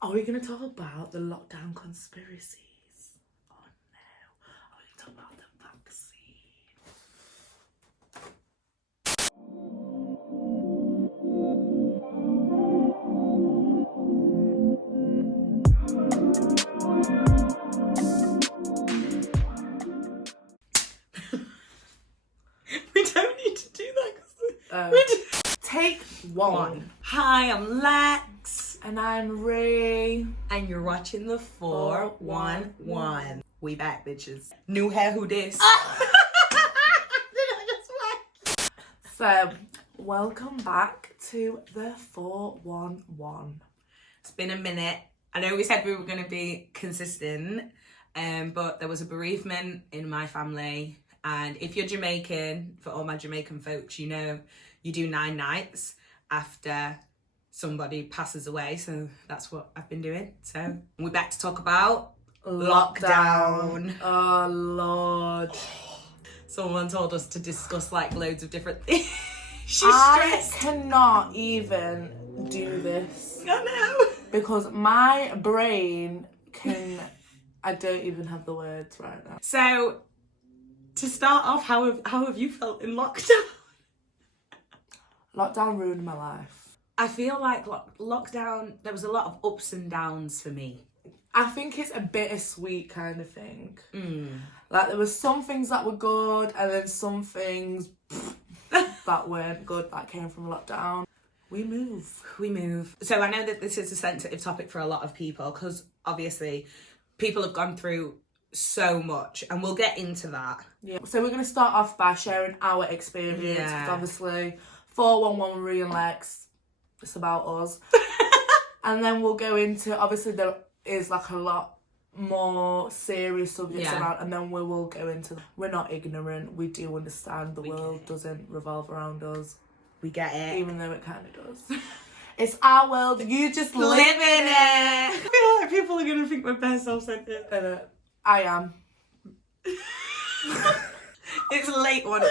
Are we going to talk about the lockdown conspiracies? Oh no. Are we going to talk about the vaccine? We don't need to do that Take one. Hi, I'm Lex. And I'm Ray. And you're watching the 411. We back, bitches. New hair, who this? Did I just whack? So, welcome back to the 411. It's been a minute. I know we said we were going to be consistent, but there was a bereavement in my family. And if you're Jamaican, for all my Jamaican folks, you know you do 9 nights after somebody passes away. So that's what I've been doing. So we're back to talk about lockdown. Oh, Lord. Someone told us to discuss like loads of different things. She's I stressed. cannot even do this I know. because my brain I don't even have the words right now. So to start off, how have you felt in lockdown? Lockdown ruined my life. I feel like lockdown, there was a lot of ups and downs for me. I think it's a bittersweet kind of thing. Like, there was some things that were good, and then some things that weren't good that came from lockdown. We move. So I know that this is a sensitive topic for a lot of people because obviously people have gone through so much, and we'll get into that. Yeah. So we're going to start off by sharing our experience. Yeah. 'Cause obviously, 411 Ree and Lex, it's about us. And then we'll go into, obviously there is like a lot more serious subjects around, and then we will go into, we're not ignorant, we do understand the world doesn't revolve around us. We get it. Even though it kind of does. It's our world, you just live in it. I feel like people are going to think we're bare self-centered. I am. It's a late one.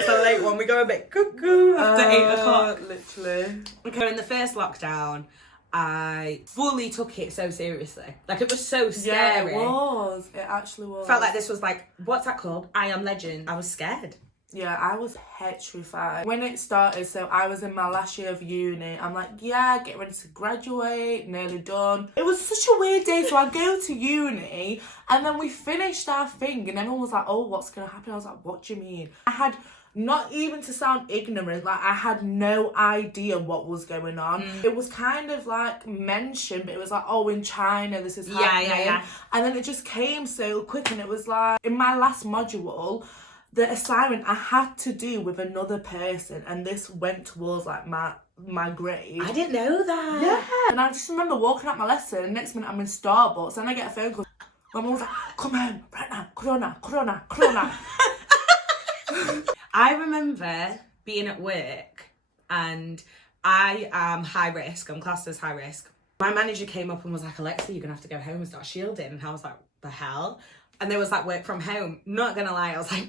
We go a bit cuckoo after 8 o'clock. Literally. Okay, in the first lockdown, I fully took it so seriously. Like, it was so scary. Yeah, it was. It actually was. Felt like this was like, what's that called? I Am Legend. I was scared. Yeah, I was petrified. When it started, so I was in my last year of uni. I'm like, yeah, get ready to graduate, nearly done. It was such a weird day. So I go to uni, and then we finished our thing, and everyone was like, oh, what's going to happen? I was like, what do you mean? I had, not even to sound ignorant, like I had no idea what was going on. It was kind of like mentioned, but it was like, oh, in China, this is happening. Yeah. And then it just came so quick, and it was like, in my last module, the assignment I had to do with another person, and this went towards like my grade. I didn't know that. Yeah. And I just remember walking out my lesson, and next minute I'm in Starbucks, and I get a phone call. My mum was like, come home, right now, corona. I remember being at work, and I am high risk. I'm classed as high risk. My manager came up and was like, Alexa, you're going to have to go home and start shielding. And I was like, the hell? And there was like work from home. Not going to lie, I was like,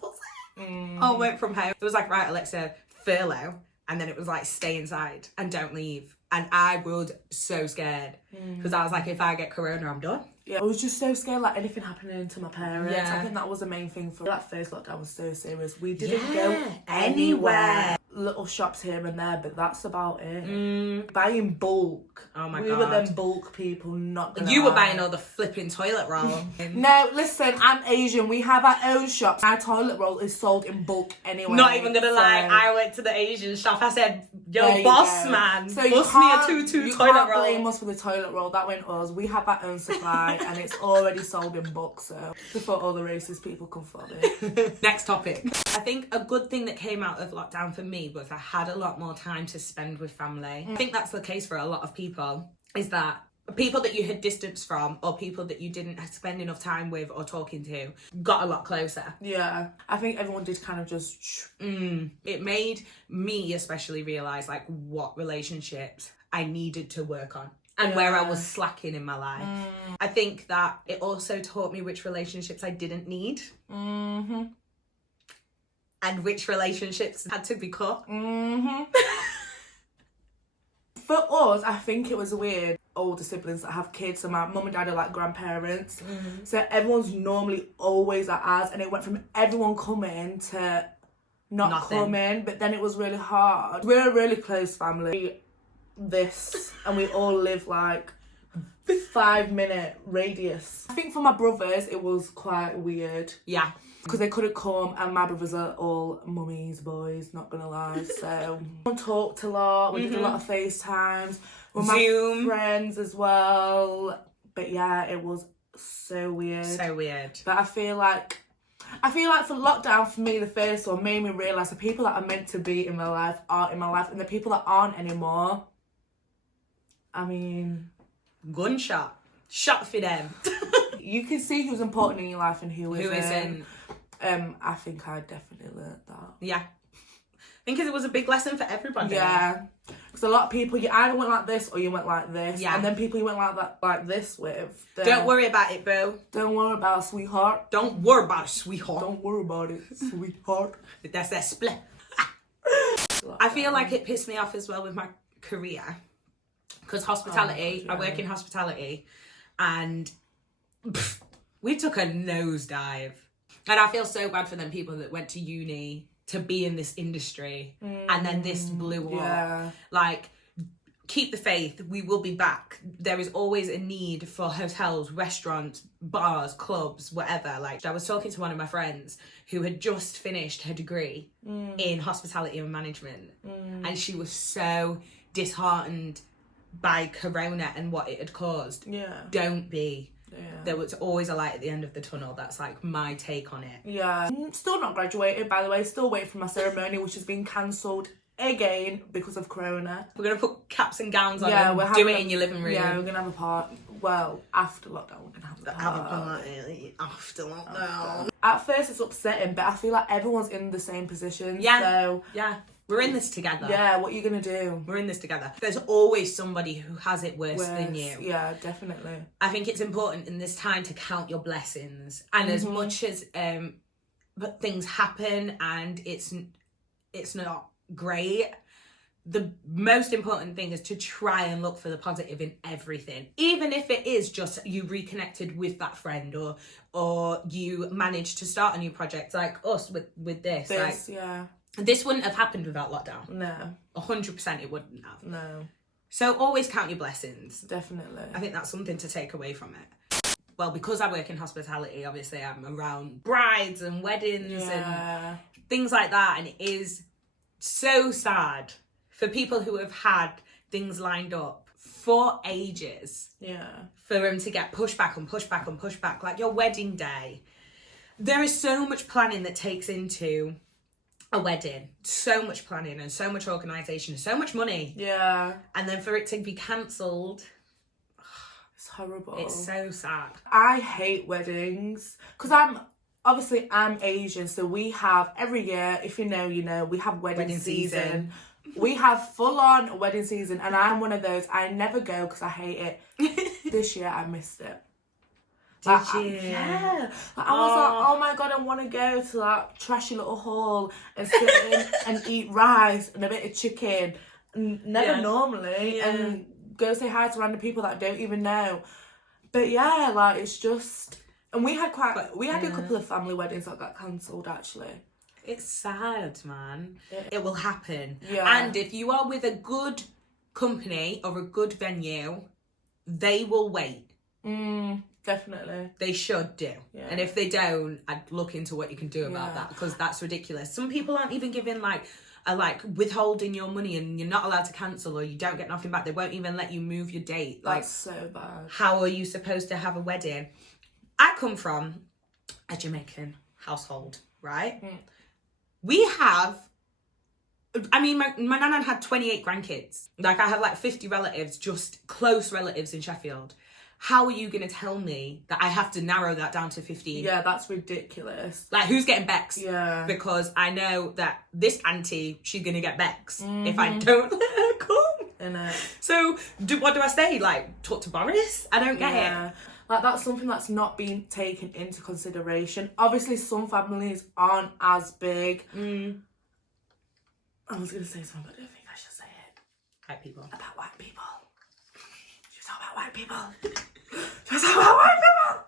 what's that? Oh, work from home. It was like, right, Alexa, furlough. And then it was like, stay inside and don't leave. And I was so scared because I was like, if I get corona, I'm done. Yeah, I was just so scared, like anything happening to my parents. Yeah. I think that was the main thing for that first lockdown was so serious. We didn't Yeah, go anywhere. Little shops here and there, but that's about it. Buying bulk. Oh my we God. were them bulk people, not gonna You were lie. buying all the flipping toilet roll. No, listen, I'm Asian. We have our own shops. Our toilet roll is sold in bulk anyway. Not even gonna so- lie, I went to the Asian shop. I said, There yo, you boss go. man, So you bust me a can't- 2-2 you toilet can't roll. blame us for the toilet roll. That went us. We have our own supply, and it's already sold in bulk. So before all the racist people come for me. Next topic. I think a good thing that came out of lockdown for me was I had a lot more time to spend with family. I think that's the case for a lot of people, is that people that you had distance from or people that you didn't spend enough time with or talking to got a lot closer. Yeah, I think everyone did kind of just. It made me especially realise like what relationships I needed to work on and where I was slacking in my life. I think that it also taught me which relationships I didn't need. And which relationships had to be cut. For us, I think it was weird. Older siblings that have kids, so my mum and dad are like grandparents. So everyone's normally always at ours, and it went from everyone coming to not Nothing. coming. But then it was really hard. We're a really close family. And we all live like 5-minute radius. I think for my brothers, it was quite weird. Yeah. Because they couldn't come, and my brothers are all mummies, boys, not gonna lie. So we talked a lot, we did a lot of FaceTimes with Zoom. my friends as well. But yeah, it was so weird. So weird. But I feel like for lockdown, for me, the first one made me realise the people that are meant to be in my life are in my life, and the people that aren't anymore, I mean... Gunshot. Shot for them. You can see who's important in your life and who isn't. Who isn't. I think I definitely learned that. Yeah. I think it was a big lesson for everybody. Yeah. Because a lot of people, you either went like this or you went like this. Yeah. And then people you went like this with. Don't worry about it, boo. Don't worry about it, sweetheart. Don't worry about it, sweetheart. Don't worry about it, sweetheart. That's that split. I feel like it pissed me off as well with my career. Because hospitality, I work in hospitality, and we took a nosedive. And I feel so bad for them people that went to uni to be in this industry, and then this blew up. Like, keep the faith, we will be back. There is always a need for hotels, restaurants, bars, clubs, whatever. Like, I was talking to one of my friends who had just finished her degree in hospitality and management, and she was so disheartened by Corona and what it had caused. Don't be. There was always a light at the end of the tunnel. That's like my take on it. Still not graduated, by the way. Still waiting for my ceremony, which has been cancelled again because of Corona. We're gonna put caps and gowns on and do it in your living room. Yeah, we're gonna have a party. Well, after lockdown, we're gonna have a party after lockdown. At first, it's upsetting, but I feel like everyone's in the same position. So we're in this together. Yeah, what are you gonna do? We're in this together. There's always somebody who has it worse than you. Yeah, definitely. I think it's important in this time to count your blessings. And as much as but things happen and it's not great, the most important thing is to try and look for the positive in everything. Even if it is just you reconnected with that friend, or you managed to start a new project like us with this. This wouldn't have happened without lockdown. No. 100% it wouldn't have. No. So always count your blessings. Definitely. I think that's something to take away from it. Well, because I work in hospitality, obviously I'm around brides and weddings and things like that. And it is so sad for people who have had things lined up for ages. For them to get pushback and pushback and pushback. Like your wedding day. There is so much planning that takes into a wedding, so much planning and so much organisation, so much money. And then for it to be cancelled, it's horrible. It's so sad. I hate weddings because I'm Asian, so we have every year, if you know, you know, we have wedding season. We have full on wedding season, and I'm one of those. I never go because I hate it. This year I missed it. Did you? Yeah. I was like, oh my God, I want to go to that trashy little hall and sit in and eat rice and a bit of chicken. Never normally. And go say hi to random people that I don't even know. But yeah, like, it's just... And we had a couple of family weddings that got cancelled, actually. It's sad, man. It will happen. Yeah. And if you are with a good company or a good venue, they will wait. Definitely. They should do. Yeah. And if they don't, I'd look into what you can do about that, because that's ridiculous. Some people aren't even giving withholding your money, and you're not allowed to cancel, or you don't get nothing back. They won't even let you move your date. That's so bad. How are you supposed to have a wedding? I come from a Jamaican household, right? We have... I mean, my nana had 28 grandkids. Like, I have 50 relatives, just close relatives in Sheffield. How are you going to tell me that I have to narrow that down to 15? Yeah, that's ridiculous. Like, who's getting Bex? Yeah. Because I know that this auntie, she's going to get Bex if I don't let her come. So, what do I say? Like, talk to Boris? I don't get it. Like, that's something that's not being taken into consideration. Obviously, some families aren't as big. I was going to say something, but I don't think I should say it. White people. About white people. She was talking about white people. She was talking about white people.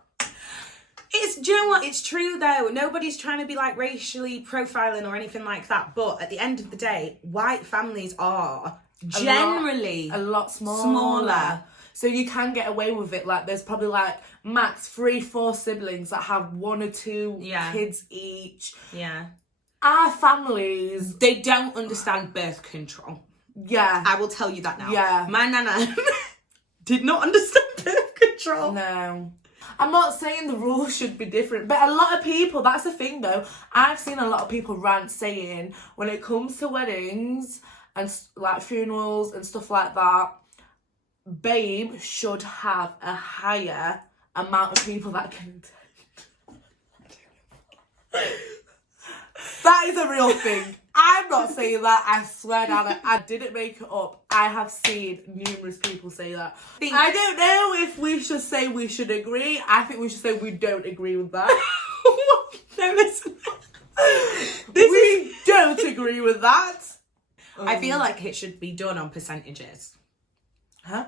Do you know what? It's true though. Nobody's trying to be like racially profiling or anything like that. But at the end of the day, white families are generally a lot smaller. So you can get away with it. Like there's probably like max 3-4 siblings that have 1 or 2 kids each. Yeah. Our families, they don't understand birth control. Yeah. I will tell you that now. Yeah. My nana did not understand birth control. No. I'm not saying the rules should be different, but a lot of people, that's the thing though, I've seen a lot of people rant saying when it comes to weddings and like funerals and stuff like that, babe should have a higher amount of people that can That is a real thing. I'm not saying that, I swear down it. I didn't make it up. I have seen numerous people say that. I don't know if we should say we should agree. I think we should say we don't agree with that. No, listen. We don't agree with that. I feel like it should be done on percentages. Huh?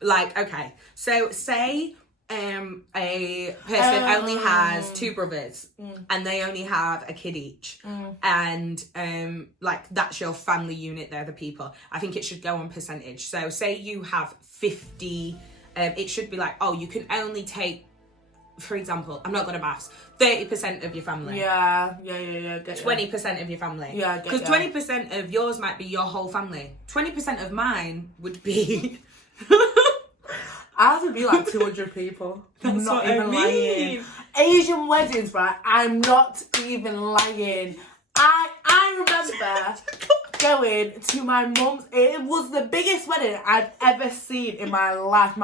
Like, okay, so say a person only has 2 brothers and they only have a kid each, and like that's your family unit, they're the people. I think it should go on percentage. So say you have 50, it should be like, oh, you can only take, for example, I'm not good at maths, 30% of your family. Yeah. 20% of your family. Yeah, because 20% of yours might be your whole family. 20% of mine would be Ours would be like 200 people. That's not what even I mean. lying. Asian weddings, right? I'm not even lying. I remember going to my mum's. It was the biggest wedding I've ever seen in my life.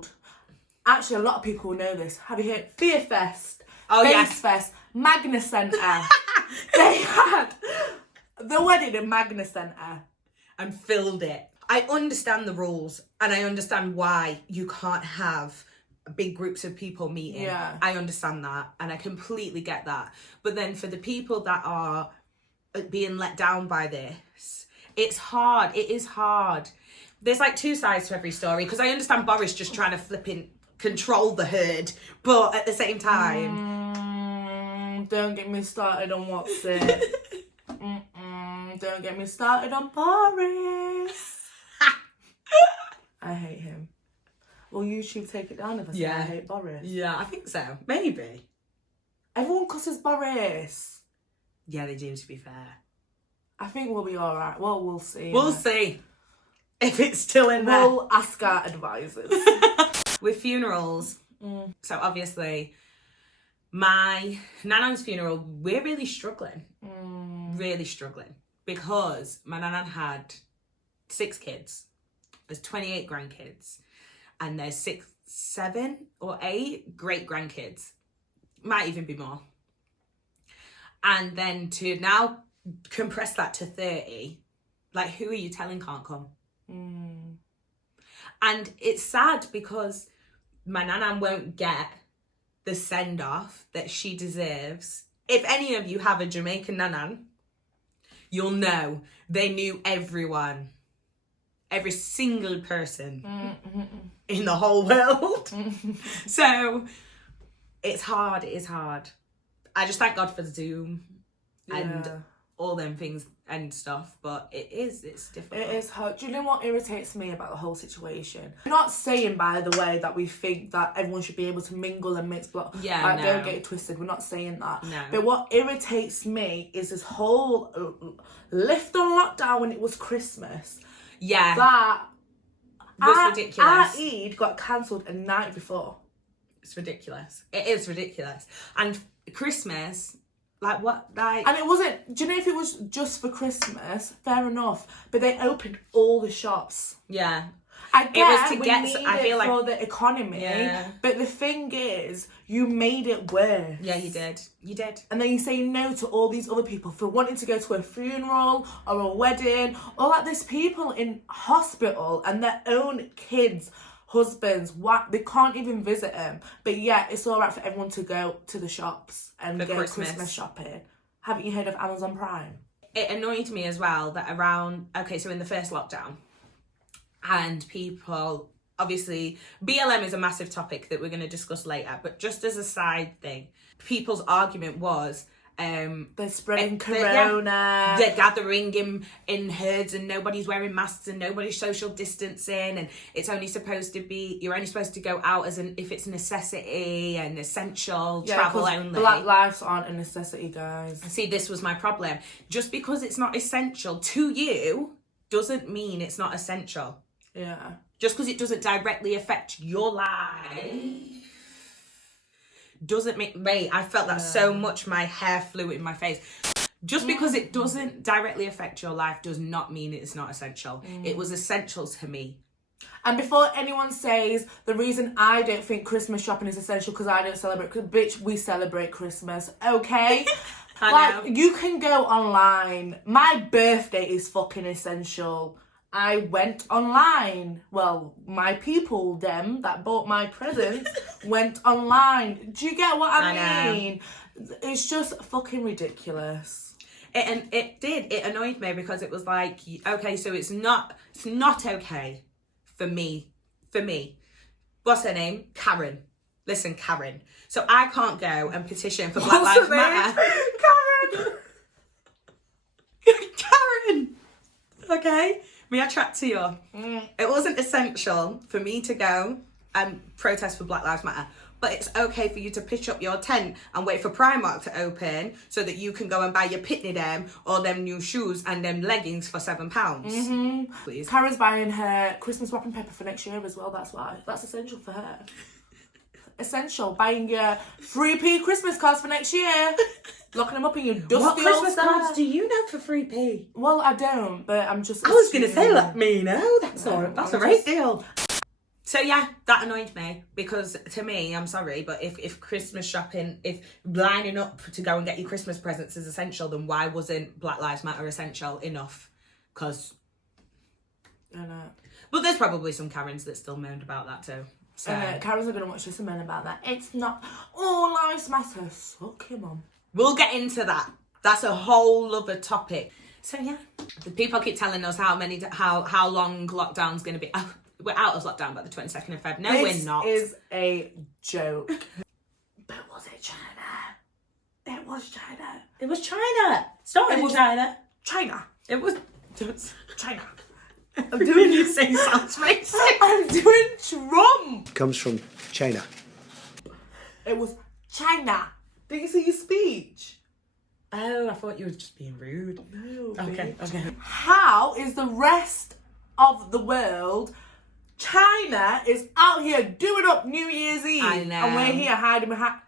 Actually, a lot of people know this. Have you heard? Fear Fest, Base Fest, Magna Centre. They had the wedding in Magna Centre. And filled it. I understand the rules and I understand why you can't have big groups of people meeting. Yeah. I understand that and I completely get that. But then for the people that are being let down by this, it's hard. It is hard. There's like 2 sides to every story, because I understand Boris just trying to flipping control the herd, but at the same time... don't get me started on what's it. Don't get me started on Boris. I hate him. Will YouTube take it down if I say I hate Boris? Yeah, I think so. Maybe. Everyone cusses Boris. Yeah, they do, to be fair. I think we'll be alright. Well, we'll see. We'll see if it's still in there. We'll ask our advisors. With funerals, so obviously my nana's funeral, we're really struggling. Really struggling. Because my nana had 6 kids. There's 28 grandkids. And there's 6, 7 or 8 great grandkids. Might even be more. And then to now compress that to 30, like, who are you telling can't come? And it's sad because my nana won't get the send-off that she deserves. If any of you have a Jamaican nana, you'll know they knew everyone. Every single person in the whole world. So it's hard. It is hard. I just thank God for Zoom and all them things and stuff, but it's difficult. It is hard. Do you know what irritates me about the whole situation? I'm not saying, by the way, that we think that everyone should be able to mingle and mix block. Yeah, no. Don't get it twisted. We're not saying that. No. But what irritates me is this whole lift on lockdown when it was Christmas. Yeah. That was ridiculous. Our Eid got cancelled a night before. It's ridiculous. It is ridiculous. And Christmas, like what? Like, and it wasn't, do you know, if it was just for Christmas, fair enough. But they opened all the shops. yeah. I get It was to we get- need I feel it like- for the economy, Yeah. but the thing is, you made it worse. Yeah, you did. You did. And then you say no to all these other people for wanting to go to a funeral or a wedding, or like there's people in hospital and their own kids, husbands, they can't even visit them. But yeah, it's all right for everyone to go to the shops and For go Christmas. Christmas shopping. Haven't you heard of Amazon Prime? It annoyed me as well that around, okay, so in the first lockdown, and people, obviously, BLM is a massive topic that we're going to discuss later, but just as a side thing, people's argument was, they're spreading corona. They're gathering in herds and nobody's wearing masks and nobody's social distancing, and it's only supposed to be, you're only supposed to go out if it's a necessity and essential, travel only. Black lives aren't a necessity, guys. See, this was my problem. Just because it's not essential to you doesn't mean it's not essential. Yeah. Just because it doesn't directly affect your life doesn't make me. I felt that so much, my hair flew in my face. Just because it doesn't directly affect your life does not mean it's not essential. It was essential to me. And before anyone says the reason I don't think Christmas shopping is essential because I don't celebrate, bitch, we celebrate Christmas, okay? I know. You can go online. My birthday is fucking essential. I went online. Well, my people, them that bought my presents, went online. Do you get what I mean? It's just fucking ridiculous. It annoyed me because it was like, okay, so it's not okay for me. What's her name? Karen. Listen, Karen. So I can't go and petition for Black Lives Matter. Karen. Okay. May I chat to you? It wasn't essential for me to go and protest for Black Lives Matter, but it's okay for you to pitch up your tent and wait for Primark to open so that you can go and buy your pitney them or them new shoes and them leggings for £7. Please. Karen's buying her Christmas wrapping paper for next year as well. That's why. That's essential for her. Essential. Buying your 3p Christmas cards for next year. Locking them up in your dusty What Christmas old cards do you know for 3p? Well, I don't, but I'm just... I was going to say, let me know. That's a great deal. So yeah, that annoyed me because to me, I'm sorry, but if Christmas shopping, if lining up to go and get your Christmas presents is essential, then why wasn't Black Lives Matter essential enough? Because... I know. But there's probably some Karens that still moaned about that too. So Karens are going to watch this and moan about that. It's not all lives matter. Suck him on. We'll get into that. That's a whole other topic. So yeah, the people keep telling us how long lockdown's going to be. Oh, we're out of lockdown by the 22nd of Feb. No, we're not. This is a joke. But was it China? It was China. It was China. Started in China. China. It was China. I'm doing you say sounds racist. I'm doing Trump. Comes from China. It was China. Did you see your speech? Oh, I thought you were just being rude. No. Okay. How is the rest of the world? China is out here doing up New Year's Eve. I know. And we're here hiding behind.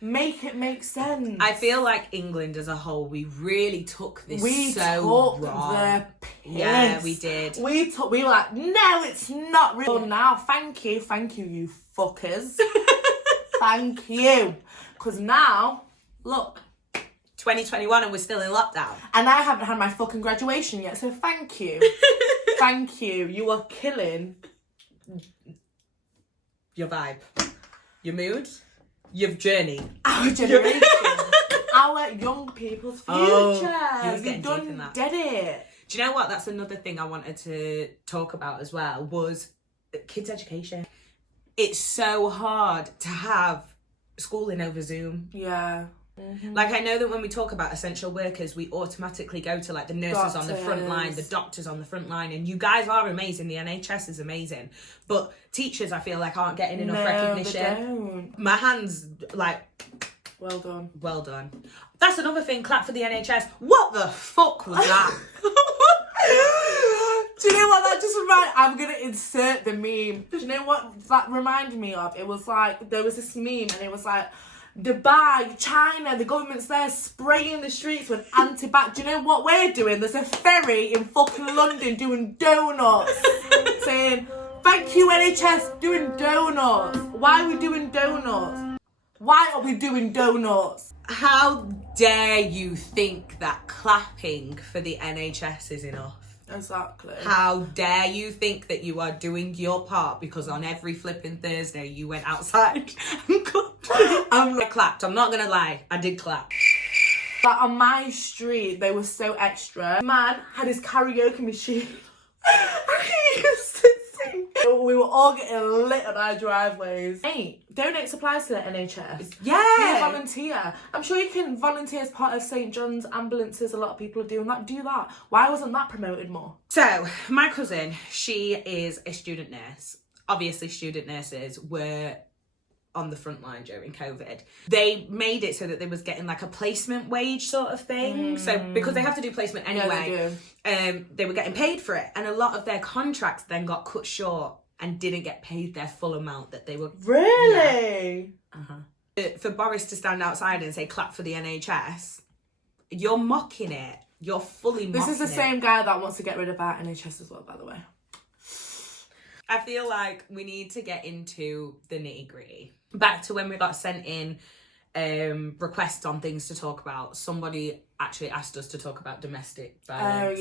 Make it make sense. I feel like England as a whole, we really took this We so took wrong. the piss. Yeah, we did. We were like, no, it's not real. Well, now, thank you, you fuckers. Thank you. Because now, look. 2021 and we're still in lockdown. And I haven't had my fucking graduation yet, so thank you. Thank you. You are killing Your vibe. Your mood. Your journey. our generation. Our young people's future. Oh, you was getting We've deep in that. did it. Do you know what? That's another thing I wanted to talk about as well, was kids' education. It's so hard to have schooling over Zoom. Yeah. Like, I know that when we talk about essential workers, we automatically go to like the nurses on the front line, the doctors on the front line, and you guys are amazing. The NHS is amazing, but teachers, I feel like, aren't getting enough recognition. They don't. My hands, like, Well done. well done. That's another thing. Clap for the NHS. What the fuck was that? Do you know what that just reminded? I'm gonna insert the meme. Do you know what that reminded me of? It was like, there was this meme and it was like, Dubai, China, the government's there spraying the streets with anti-bac. Do you know what we're doing? There's a ferry in fucking London doing donuts. Saying, thank you NHS, doing donuts. Why are we doing donuts? Why are we doing donuts? How dare you think that clapping for the NHS is enough? Exactly. How dare you think that you are doing your part because on every flipping Thursday you went outside and clapped. I clapped. I'm not going to lie. I did clap. Like on my street, they were so extra. Man had his karaoke machine. He used We were all getting lit on our driveways. Hey, donate supplies to the NHS. Yeah. Be a volunteer. I'm sure you can volunteer as part of St John's ambulances. A lot of people are doing that. Do that. Why wasn't that promoted more? So, my cousin, she is a student nurse. Obviously, student nurses were on the front line during COVID. They made it so that they was getting like a placement wage sort of thing. So because they have to do placement anyway, they were getting paid for it. And a lot of their contracts then got cut short and didn't get paid their full amount that they were. Really? Yeah. For Boris to stand outside and say clap for the NHS, you're mocking it. You're fully mocking it. This is the same guy that wants to get rid of our NHS as well, by the way. I feel like we need to get into the nitty gritty. Back to when we got sent in requests on things to talk about. Somebody actually asked us to talk about domestic violence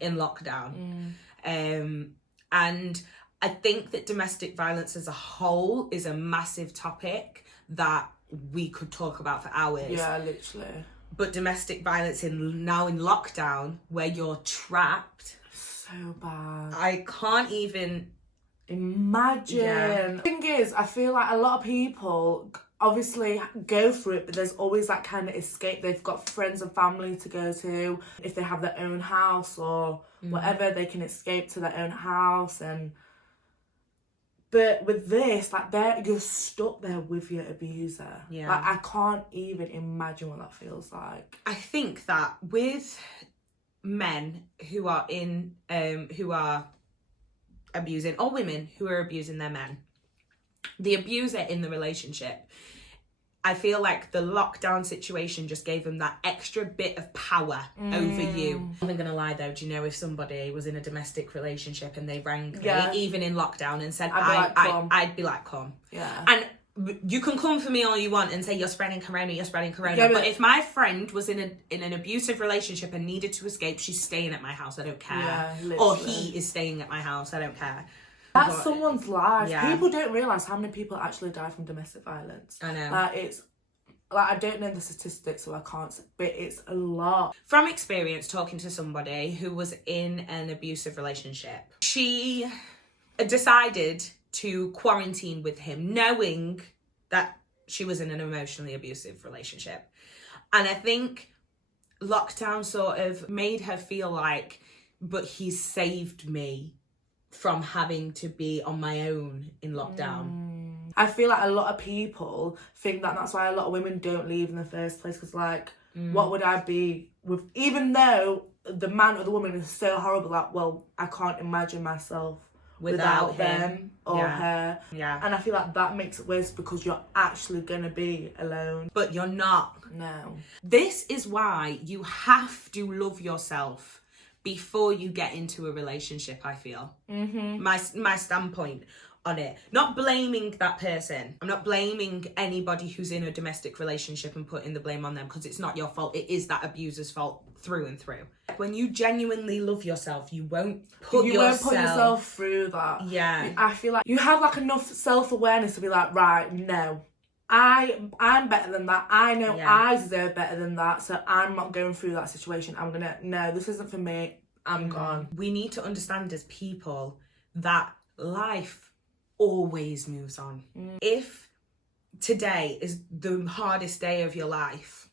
in lockdown. And I think that domestic violence as a whole is a massive topic that we could talk about for hours. Yeah, literally. But domestic violence now in lockdown, where you're trapped. So bad. I can't even imagine. Yeah. The thing is, I feel like a lot of people obviously go through it, but there's always that kind of escape. They've got friends and family to go to. If they have their own house or whatever, they can escape to their own house. But with this, like, you're stuck there with your abuser. Yeah. Like, I can't even imagine what that feels like. I think that with men who are abusing, or women who are abusing their men, the abuser in the relationship, I feel like the lockdown situation just gave them that extra bit of power over you. I'm not gonna lie though, do you know, if somebody was in a domestic relationship and they rang me, even in lockdown, and said, I'd be like, come. Yeah. And you can come for me all you want and say you're spreading corona. Yeah, but if my friend was in an abusive relationship and needed to escape, she's staying at my house, I don't care. Yeah, or he is staying at my house, I don't care. That's someone's life. Yeah. People don't realise how many people actually die from domestic violence. I know. I don't know the statistics, so I can't, but it's a lot. From experience, talking to somebody who was in an abusive relationship, she decided to quarantine with him, knowing that she was in an emotionally abusive relationship. And I think lockdown sort of made her feel like, but he's saved me from having to be on my own in lockdown. I feel like a lot of people think that that's why a lot of women don't leave in the first place, because what would I be with, even though the man or the woman is so horrible, like, well, I can't imagine myself without them or her. Yeah. And I feel like that makes it worse because you're actually going to be alone. But you're not. No. This is why you have to love yourself before you get into a relationship, I feel. My standpoint on it. Not blaming that person. I'm not blaming anybody who's in a domestic relationship and putting the blame on them, because it's not your fault. It is that abuser's fault through and through. When you genuinely love yourself, you won't put yourself through that. Yeah. I feel like you have like enough self-awareness to be like, right, no, I'm better than that. I know I deserve better than that, so I'm not going through that situation. No, this isn't for me. I'm gone. We need to understand as people that life always moves on. If today is the hardest day of your life,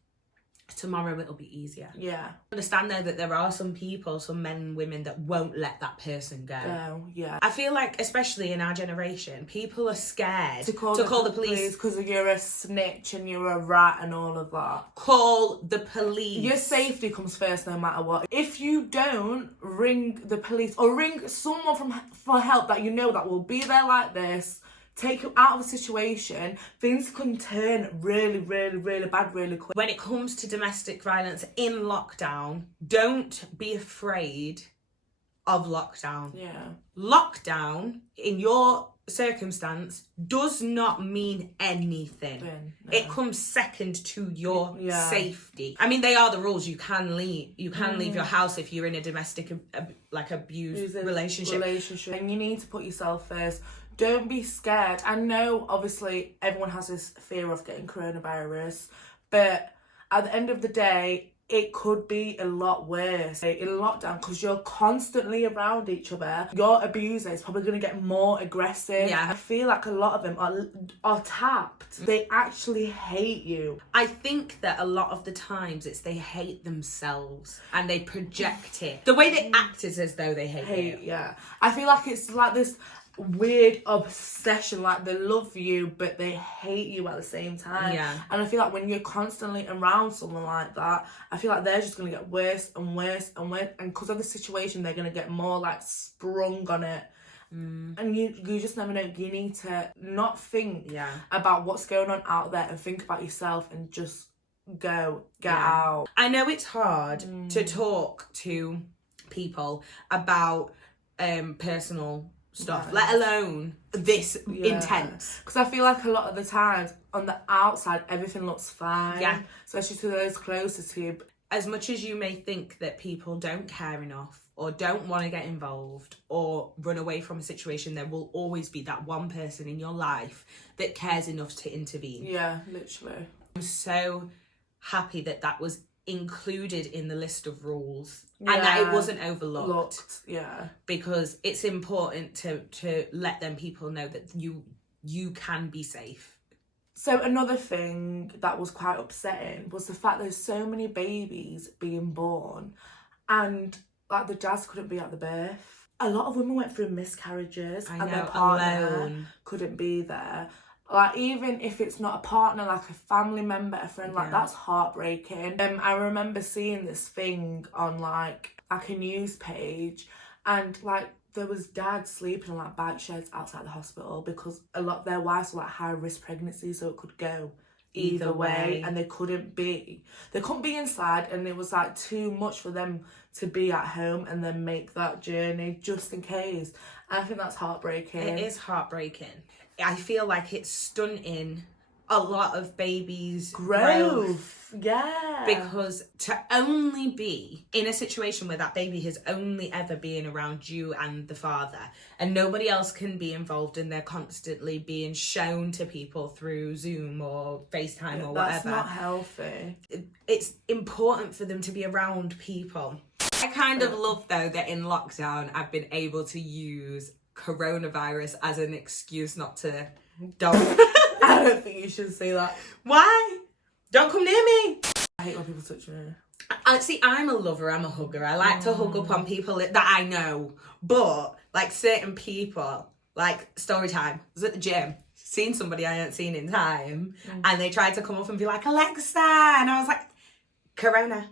tomorrow it'll be easier. Yeah. Understand though that there are some people, some men and women, that won't let that person go. Yeah. I feel like, especially in our generation, people are scared to call the police because you're a snitch and you're a rat and all of that. Call the police. Your safety comes first no matter what. If you don't ring the police or ring someone for help that you know that will be there like this, take you out of the situation, things can turn really, really, really bad really quick. When it comes to domestic violence in lockdown, don't be afraid of lockdown. Yeah. Lockdown, in your circumstance, does not mean anything. No. It comes second to your safety. I mean, they are the rules. You can leave. You can leave your house if you're in a domestic abuse relationship. And you need to put yourself first. Don't be scared. I know, obviously, everyone has this fear of getting coronavirus, but at the end of the day, it could be a lot worse in lockdown because you're constantly around each other. Your abuser is probably going to get more aggressive. Yeah. I feel like a lot of them are tapped. They actually hate you. I think that a lot of the times it's they hate themselves and they project it. The way they act is as though they hate you. Yeah. I feel like it's like this weird obsession, like they love you but they hate you at the same time. Yeah. And I feel like when you're constantly around someone like that, I feel like they're just going to get worse and worse and worse, and because of the situation they're going to get more like sprung on it. And you just never know. You need to not think about what's going on out there and think about yourself and just get out. I know it's hard to talk to people about personal stuff, let alone this intense. Because I feel like a lot of the times on the outside everything looks fine, especially to those closest to you. As much as you may think that people don't care enough or don't want to get involved or run away from a situation, there will always be that one person in your life that cares enough to intervene. Yeah, literally. I'm so happy that that was included in the list of rules and that it wasn't overlooked. Because it's important to let them people know that you can be safe. So another thing that was quite upsetting was the fact there's so many babies being born and like the dads couldn't be at the birth. A lot of women went through miscarriages and their partner couldn't be there. Like, even if it's not a partner, like a family member, a friend, like, that's heartbreaking. I remember seeing this thing on, like a news page, and, like, there was dads sleeping on, like, bike sheds outside the hospital because a lot of their wives were, like, high-risk pregnancies, so it could go either way, and they couldn't be inside, and it was, like, too much for them to be at home and then make that journey just in case. And I think that's heartbreaking. It is heartbreaking. I feel like it's stunting a lot of babies' growth. Yeah. Because to only be in a situation where that baby has only ever been around you and the father and nobody else can be involved and they're constantly being shown to people through Zoom or FaceTime or whatever. That's not healthy. It's important for them to be around people. I kind of love, though, that in lockdown I've been able to use coronavirus as an excuse not to I don't think you should say that. Why? Don't come near me. I hate when people touch me. See, I'm a lover, I'm a hugger. I like to hug up on people that I know. But, like, certain people, like, story time, I was at the gym, seen somebody I hadn't seen in time, and they tried to come up and be like, Alexa, and I was like, Corona.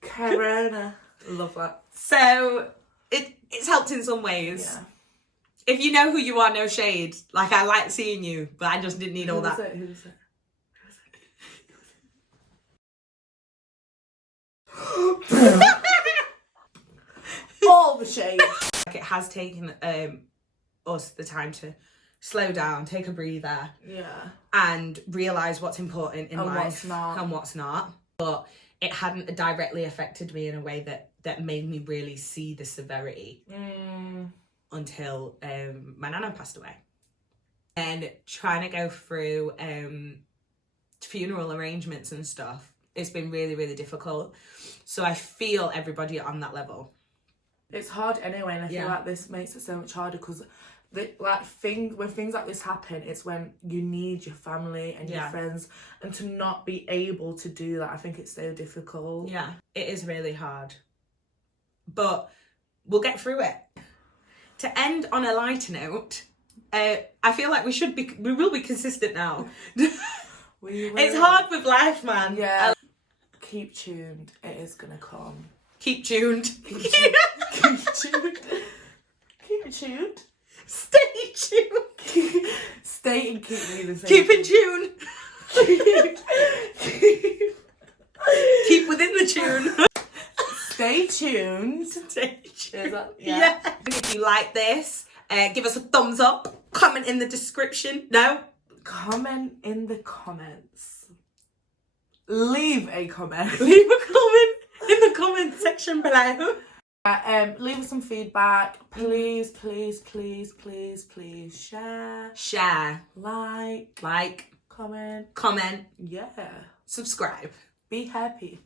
Corona. Love that. So it's helped in some ways. Yeah. If you know who you are, no shade. Like, I like seeing you, but I just didn't need all that. Who was it? All the shade. Like, it has taken us the time to slow down, take a breather, and realise what's important in life and what's not. But it hadn't directly affected me in a way that made me really see the severity until my nana passed away. And trying to go through funeral arrangements and stuff, it's been really, really difficult. So I feel everybody on that level. It's hard anyway, and I feel like this makes it so much harder because when things like this happen, it's when you need your family and your friends, and to not be able to do that, I think it's so difficult. Yeah, it is really hard, but we'll get through it. To end on a lighter note, I feel like we will be consistent now. We will. It's hard with life, man. Yeah. Keep tuned. It is gonna come. Keep tuned. Keep tuned. Keep tuned. Stay tuned. Stay and keep me the same. Keep in tune. Keep within the tune. Stay tuned. Stay tuned. Is that, yeah. If you like this, give us a thumbs up. Comment in the description. No? Comment in the comments. Leave a comment. Leave a comment in the comment section below. Leave us some feedback. Please, please, please, please, please share. Share. Like. Comment. Comment. Comment. Yeah. Subscribe. Be happy.